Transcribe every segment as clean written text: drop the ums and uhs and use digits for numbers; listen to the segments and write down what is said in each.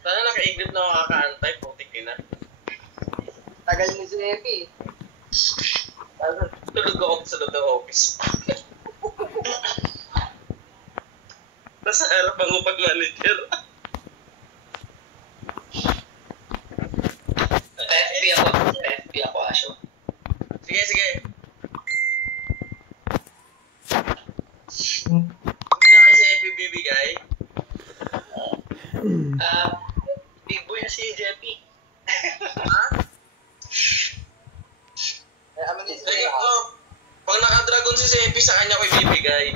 Sana naka-iglip na makakaantay, putik na. Tagal ni si Epi. Tulog ako sa loob ng office. Nasa harap ang upag manager. FP ako, Asyo. Sige, sige. Hindi na kayo sa FP bibigay. Big boy na si Jeppy. Ha? Sige ko. Pag naka-dragon si FP, sa kanya ko ibibigay.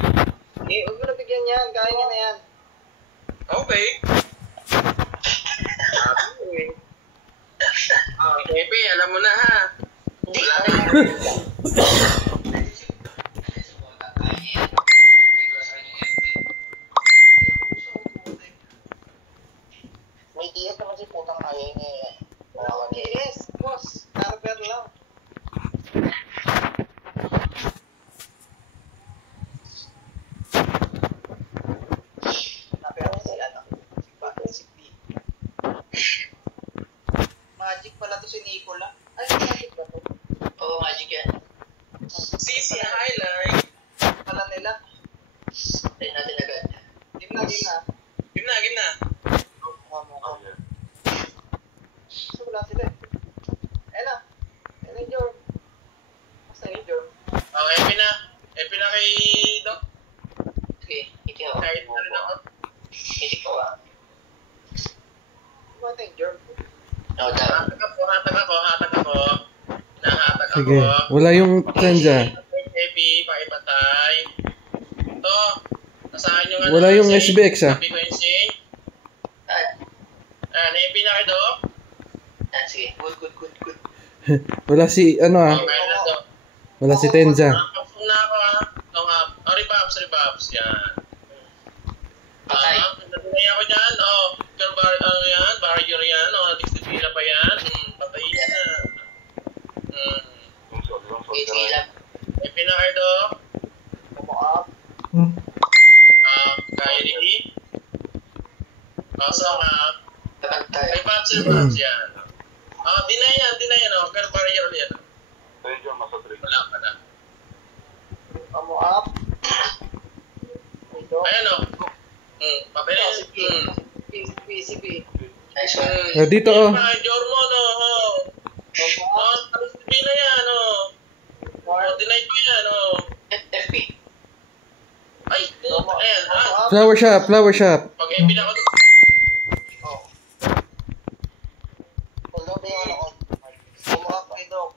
Huwag mo na bigyan yan. Kaya niya na yan. Okay. FP, alam mo na ha. Wala na. May DS naman si putang kaya niya yan. Wala ka DS, boss. Carver lang. Napera si ano? Si B. Magic pala to si Nicola. Ay, magic ba to? Oo, magic yan. CC highlight. Pala nila. Tayo natin agad. Game na, game na. Game na, game na. So, wala sila eh. Ayan na. Ayan na, Jorm. Basta yun, Jorm. Okay, FP na kay Doc. Sige, hindi ako. Kahit na rin ako. Hindi ko ah. Ano yung Jorm? No, tama. Hatag ako. Nahatag ako. Sige, wala yung Tenja. FP, pakipatay. Ito. Nasaan yung Wala yung SBX ah. frequency. FP na kay Doc. Sige, good. Wala si, ano ah. Okay na Doc. Wala si Tenja. Nakapag na ako ha. Long up. Oh, repops. Yan. Patay. Nagulay ako dyan. Yan. Barrier yan. Dixie pila pa yan. Patay na. Sige lang. FP na kay Doc. Up. Kyrie. Long up. Kapantay. Ay, Pops yan. Deny yan. Pero barrier ulit. Wala pa na. Amo up. Ito. Ayan o. Papel na Si yan. si B. Nice one. Dito oh. Jormo, no. Amo up. Tapos na yan, deny ko yan, FP. Ay, ayan, ha. Flower shop. Pag-FP na ako doon. Hold on, yung ano ko. Amo up kay Doc.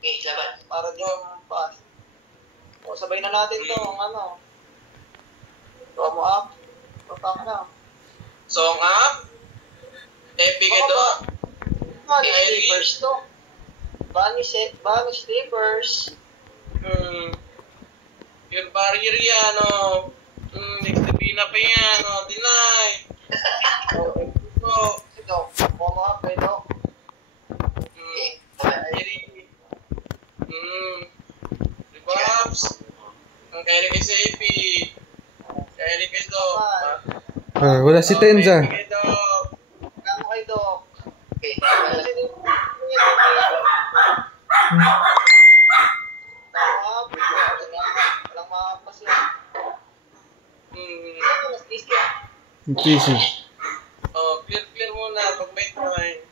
Okay, laban. Para di yung pass. O, sabay na natin to, ano. Amo up. Patang na. Song up. FP ka doon. Vanish Kyrie. Slippers to. Vanish Slippers. Your barrier yan, Next to be na pa yan, deny. Ito, amo up kay Doc. Kyrie. Pops. Ang Kyrie kay AP. Kyrie kay Doc. Wala si Tenja. Kay Doc. Kamo kay Doc. Okay, Kasi Amo up. Walang makapas yan. Mas easy yan. Easy. Clear muna pag may try.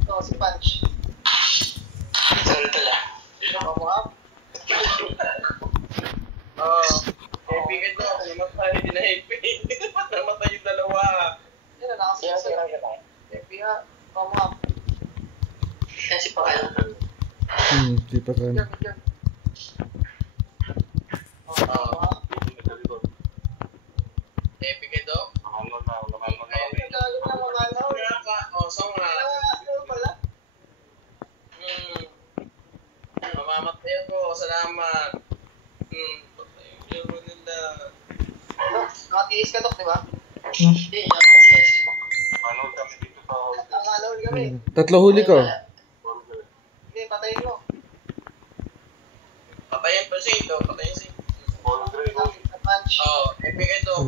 Ito, si Punch. sorry tala. Amo up. AP ka Doc. Namatay din na AP. Namatay yung dalawa. Yan na, nakasisa. Epi ha. Amo up. Yan si Pakal. Di pa kan. Diyan. Amo up. AP ka Doc. Nagalo na mga ano. Song nga. Ano pala? Mamamatay ako. Salamat. Patay yung laro nila. Nakatiis ka, Doc, di ba? Hindi, nakatiis. Ang alawal kami. Tatlo huli ko. Hindi, patayin mo. Patayin pa siya ito. Patayin siya. Punch. AP ka Doc.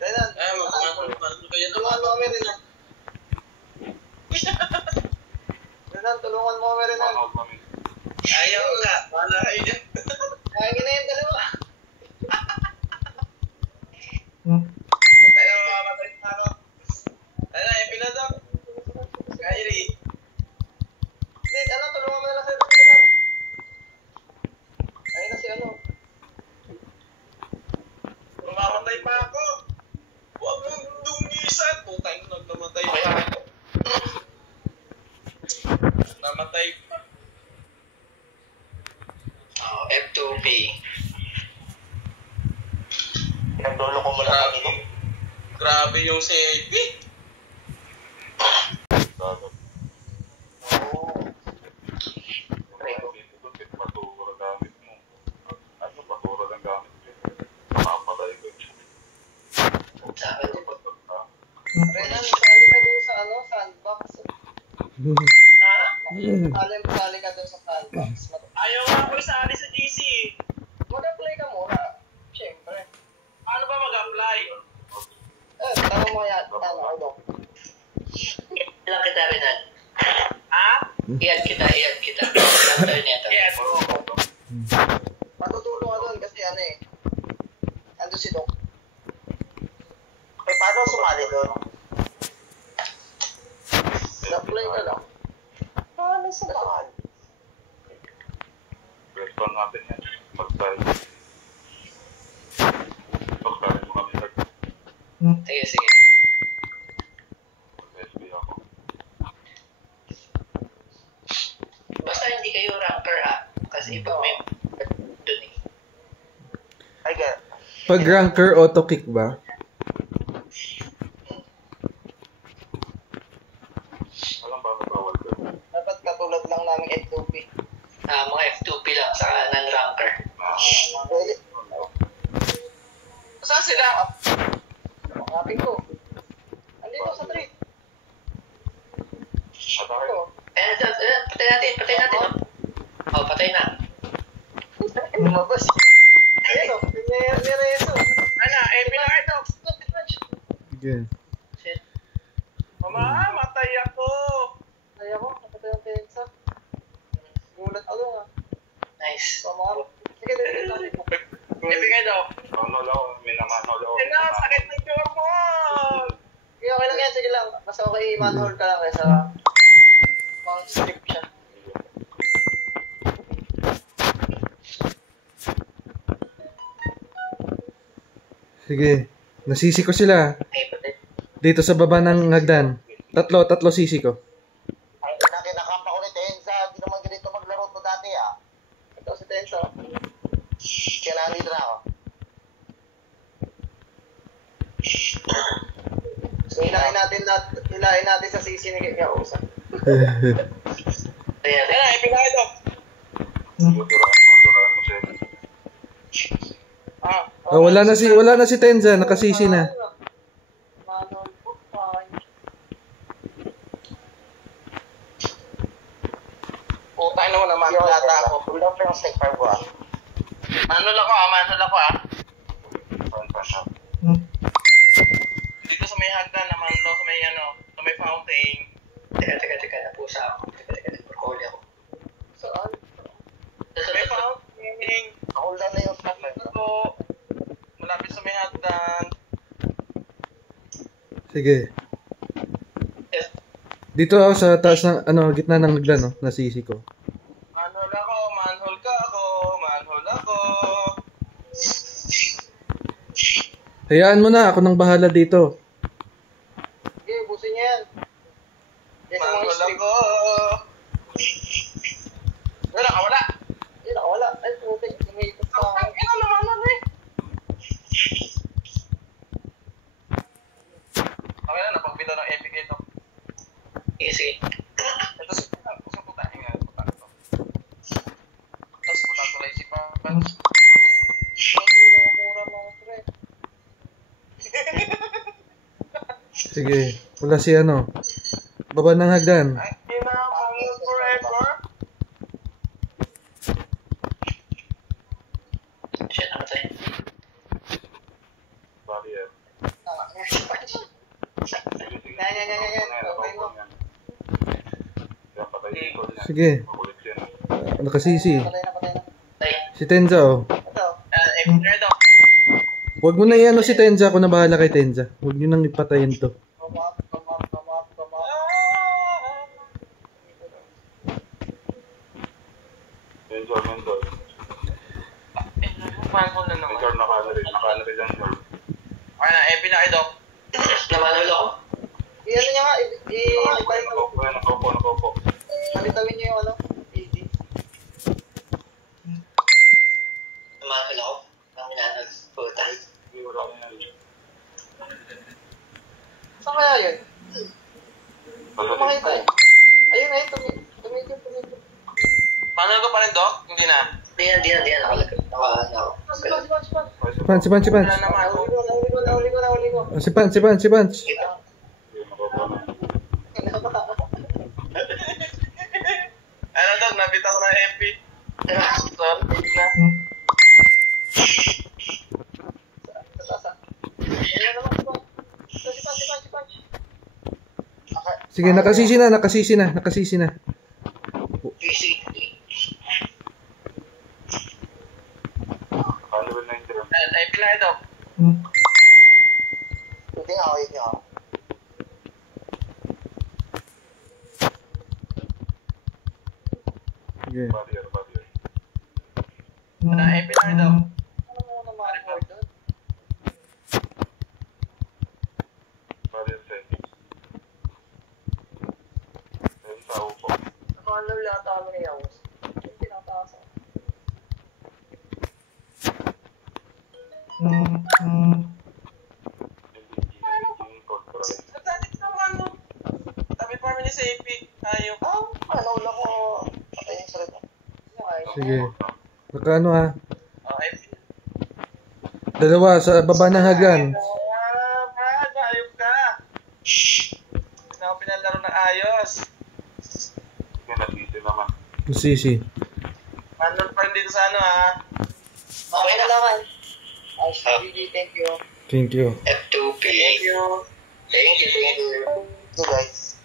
Renan. Ay, magkakaroon pa. Ano ba yan? Ano kami rin. Renan, tulungan mo kami, Renan. Ayaw nga. Wala kayo dyan. Kaya na yung dalawa. Tayo, mamamatay na ako. Tayo na, ipinadok. Kyrie. Wait, ano, tulungan mo na lang sa Renan. Ayun na si ano. Mamamatay pa ako. Huwag mong dungisan. Putang namatay pa ako. Namatay pa. F2P. Nagdolo ko muna kanino. Grabe yung safety. Renan, sali ka dun sa ano, sandbox. Sali ka dun sa sandbox. Ayaw nga ako isali sa GC. Mag-apply ka muna. Siyempre. Paano ba mag-apply? Tama mo yan. Tama, ano. Ilang kita, Renan? Ha? Iyan kita. Ilan nito? Yes. Matutulo ka dun kasi ano eh. Ando si Doc. Eh, paano sumali doon? Apply ka lang. Paano sumali? Respond natin yan. Mag-style. Mag-style mo kami. Sige. Mag-SB ako. Basta hindi kayo ranker ha. Kasi iba may doon eh. Ay, ganun. Pag ranker, auto-kick ba? Walang bawal ko. Dapat katulad lang namin F2P. Mga F2P lang sa non-ranker. Pwede. Saan sila? Hanapin ko. Andito sa tree. Atake. Ito. Patay natin. Oh, patay na. Lumabas. Ayun o. Nireso. Ano? Pinaka ito. Sige. Shit. Mama, matay ako. Ay ako. Nakatay ang tensa. Gulat ako nga. Nice. Pamahal. Sige, dito. Ibigay daw. Manol ako. Minamanol ako. Sila, sakit ng jaw mo. Sige, okay lang yan. Sige lang. Mas okay manhole ka lang kaysa Mount strip siya. Sige. Nasisi ko sila. Okay, patay. Dito sa baba ng hagdan. Tatlo sisi ko. Ang kinakapa ko ni Tenza. Hindi naman ganito maglaro to dati ah. Ito si Tensa. Kaya nandito na ako. So, hilahin natin sa sisi ni Kausa. Ayan. Ano, ibigay daw. Turaan mo siya. Wala na si Tenza, nakasisi na. Manhole po. Fine. Putay naman naman. Lata ako. Ulang pa yung stake farm ko ah. Manol ako ah. Dito sa may hagdan naman daw sa may sa may fountain. Teka. Napusa ako. Teka. Nagpurkoli ako. Saan? Sa may fountain. Ako lang na yung stake farm ko. Ito. Malapit sa may hagdan. Sige. Dito ako sa taas ng, gitna ng hagdan, no? Nasisi ko. Manhole ako. Hayaan mo na, ako nang bahala dito. Sige, busin niya yan. Yes, mga Manhole strip. ako. Wala. Ayun, nakawala. Ay, putik. Lumikot sa akin. Ina naman eh. Okay na, napagbitaw ng epic ito. Sige. Ito sa puta. Tapos puta ko lang isipan. Hindi na mura mga pre. Sige, wala si baba ng hagdan. Ay, Manhole forever. Shit, namatay. Barrier. Yan. Okay mo. Kaya patay Sige. Makulit yan. Nakasisi. Patay na. Tay. Si Tenza, oh. Ito. Epinedo. Huwag mo na i-ano si Tenza. Ako na bahala kay Tenza. Huwag nyo nang ipatayin to. Come up. Mentor. Paano na naman? Mentor, naka-rin lang yun. Okay na, Epi na kayo, Doc. Namanalo ako. Iyan niya nga. Ibalik mo. Nakaupo. Halitawin niyo yung ano. AD. Namanalo ako. Ang nanalo. Puta. Wala ko yan. Saan kaya yun? Wala Makita din. eh. Ayun na yun. Tumigil. Paano ko pa rin, Doc? Hindi na. Di yan. Nakalagay. Si Punch. Wala naman. Nahuli ko. Oh, si Punch. Kita. Ano, Doc? Nabita ko na Epi. Sorry na. Ayun naman si Punch. Sige, nakasisi na. Easy. Level 90 lang. Epi na kayo, Doc. Hindi nga, ayun niya. Sige. Barrier. Epi na kayo, Doc. Ano mo na ma-record doon? Barrier settings. Ayun sa upo. Naka-ano lang tao ni Yaws. Yung pinakataas. Yung code ko rin. Nagsalit na ano. Tabi pa kami ni sa Epi. Ayaw. Naula ko. Patay yung sarili. Sige. Nakaano ha? Epi. Dalawa sa baba ng hagdan. Ayop ka. Hindi ako pinalaro ng ayos. Sige, nasisi naman. Sisi. Manol pa rin dito sa ano, ha. Okay na. Kailangan. GG, thank you. Thank you. F2P. Thank you. Thank you. So guys.